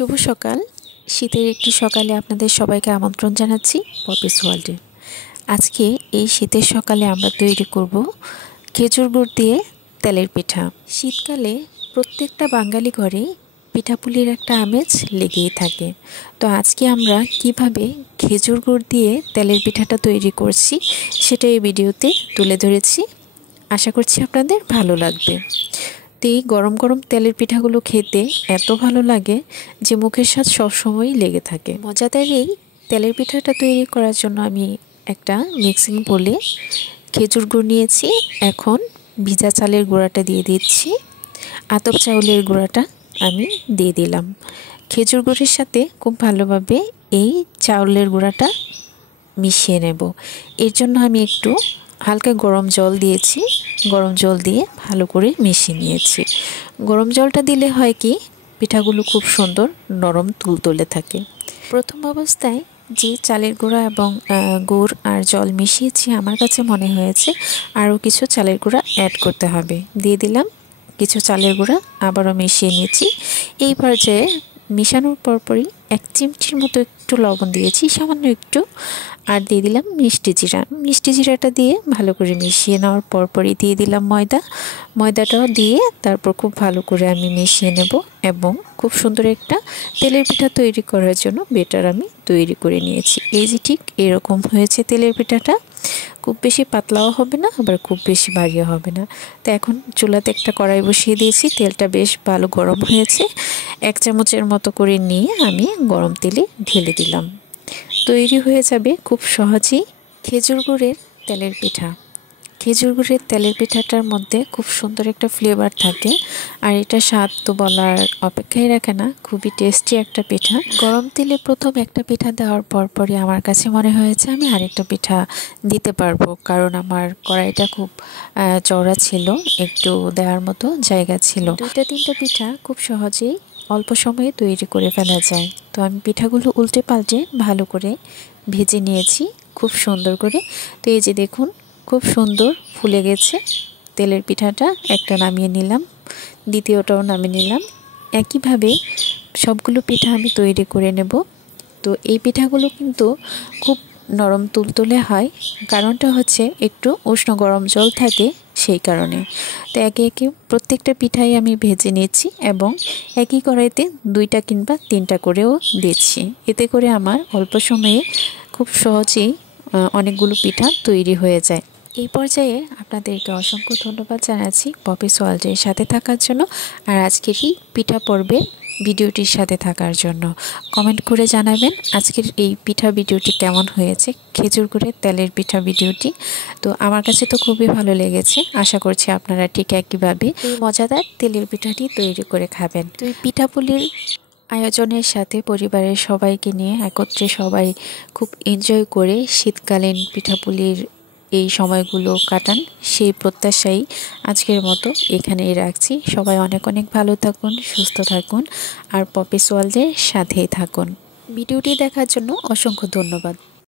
শুভ সকাল। শীতের একটি সকালে আপনাদের সবাইকে আমন্ত্রণ জানাচ্ছি পপিস ওয়ার্ল্ডে। আজকে এই শীতের সকালে আমরা তৈরি করব খেজুর গুড় দিয়ে তেলের পিঠা। শীতকালে প্রত্যেকটা বাঙালি ঘরে পিঠাপুলির একটা আমেজ লেগেই থাকে। তো আজকে আমরা কিভাবে খেজুর গুড় দিয়ে তেলের পিঠাটা তৈরি করছি সেটা এই ভিডিওতে তুলে ধরেছি। আশা করছি আপনাদের ভালো লাগবে। তো এই গরম গরম তেলের পিঠাগুলো খেতে এত ভালো লাগে যে মুখের স্বাদ সবসময়ই লেগে থাকে। মজাদার এই তেলের পিঠাটা তৈরি করার জন্য আমি একটা মিক্সিং বোলে খেজুর গুড় নিয়েছি। এখন ভিজা চালের গুঁড়াটা দিয়ে দিচ্ছি, আতপ চাউলের গুঁড়াটা আমি দিয়ে দিলাম। খেজুর গুড়ের সাথে খুব ভালোভাবে এই চাউলের গুঁড়াটা মিশিয়ে নেব। এর জন্য আমি একটু হালকা গরম জল দিয়েছি, গরম জল দিয়ে ভালো করে মিশিয়ে নিয়েছি। গরম জলটা দিলে হয় কি, পিঠাগুলো খুব সুন্দর নরম তুলতুলে থাকে। প্রথম অবস্থায় যে চালের গুঁড়া এবং গুড় আর জল মিশিয়েছি, আমার কাছে মনে হয়েছে আরও কিছু চালের গুঁড়া অ্যাড করতে হবে। দিয়ে দিলাম কিছু চালের গুঁড়া, আবারও মিশিয়ে নিয়েছি। এই পর্যায়ে মিশানোর পরপরই 1 চিমটির মতো একটু লবণ দিয়েছি, সামান্য একটু, আর দিয়ে দিলাম মিষ্টি জিরা। মিষ্টি জিরাটা দিয়ে ভালো করে মিশিয়ে নেওয়ার পরপরই দিয়ে দিলাম ময়দাটাও দিয়ে তারপর খুব ভালো করে আমি মিশিয়ে নেব এবং খুব সুন্দর একটা তেলের পিঠা তৈরি করার জন্য বেটার আমি তৈরি করে নিয়েছি। এই যে ঠিক এরকম হয়েছে তেলের পিঠাটা। খুব বেশি পাতলাও হবে না, আবার খুব বেশি ভারীও হবে না। তো এখন চুলাতে একটা কড়াই বসিয়ে দিয়েছি। তেলটা বেশ ভালো গরম হয়েছে। 1 চামচের মতো করে নিয়ে আমি গরম তেলে ঢেলে দিলাম। তৈরি হয়ে যাবে খুব সহজেই খেজুর গুড়ের তেলের পিঠা। খেজুর গুড়ের তেলের পিঠাটার মধ্যে খুব সুন্দর একটা ফ্লেভার থাকে, আর এটা স্বাদ তো বলার অপেক্ষাই রাখে না। খুবই টেস্টি একটা পিঠা। গরম তেলে প্রথম একটা পিঠা দেওয়ার পরপরই আমার কাছে মনে হয়েছে আমি আরেকটা পিঠা দিতে পারবো, কারণ আমার কড়াইটা খুব চওড়া ছিল, একটু দেওয়ার মতো জায়গা ছিল। 2-3টা পিঠা খুব সহজেই অল্প সময়ে তৈরি করে ফেলা যায়। তো আমি পিঠাগুলো উল্টে পাল্টে ভালো করে ভেজে নিয়েছি খুব সুন্দর করে। তো এই যে দেখুন, খুব সুন্দর ফুলে গেছে তেলের পিঠাটা। একটা নামিয়ে নিলাম, দ্বিতীয়টাও নামিয়ে নিলাম। একইভাবে সবগুলো পিঠা আমি তৈরি করে নেব। তো এই পিঠাগুলো কিন্তু খুব নরম তুলতুলে হয়, কারণটা হচ্ছে একটু উষ্ণ গরম জল থাকে সেই কারণে। তো একে একে প্রত্যেকটা পিঠাই আমি ভেজে নিয়েছি এবং একই কড়াইতে 2টা কিংবা 3টা করেও দিচ্ছি। এতে করে আমার অল্প সময়ে খুব সহজেই অনেকগুলো পিঠা তৈরি হয়ে যায়। এই পর্যায়ে আপনাদেরকে অসংখ্য ধন্যবাদ জানাচ্ছি পপিস ওয়ার্ল্ডের সাথে থাকার জন্য, আর আজকের এই পিঠা পর্বের ভিডিওটির সাথে থাকার জন্য। কমেন্ট করে জানাবেন আজকের এই পিঠা ভিডিওটি কেমন হয়েছে, খেজুর গুড়ের তেলের পিঠা ভিডিওটি। তো আমার কাছে তো খুবই ভালো লেগেছে। আশা করছি আপনারা ঠিক একইভাবে এই মজাদার তেলের পিঠাটি তৈরি করে খাবেন। তো এই পিঠাপুলির আয়োজনের সাথে পরিবারের সবাইকে নিয়ে একত্রে সবাই খুব এনজয় করে শীতকালীন পিঠাপুলির এই সময়গুলো কাটান, সেই প্রত্যাশাই আজকের মতো এখানেই রাখছি। সবাই অনেক অনেক ভালো থাকুন, সুস্থ থাকুন, আর পপিস ওয়ার্ল্ডের সাথেই থাকুন। ভিডিওটি দেখার জন্য অসংখ্য ধন্যবাদ।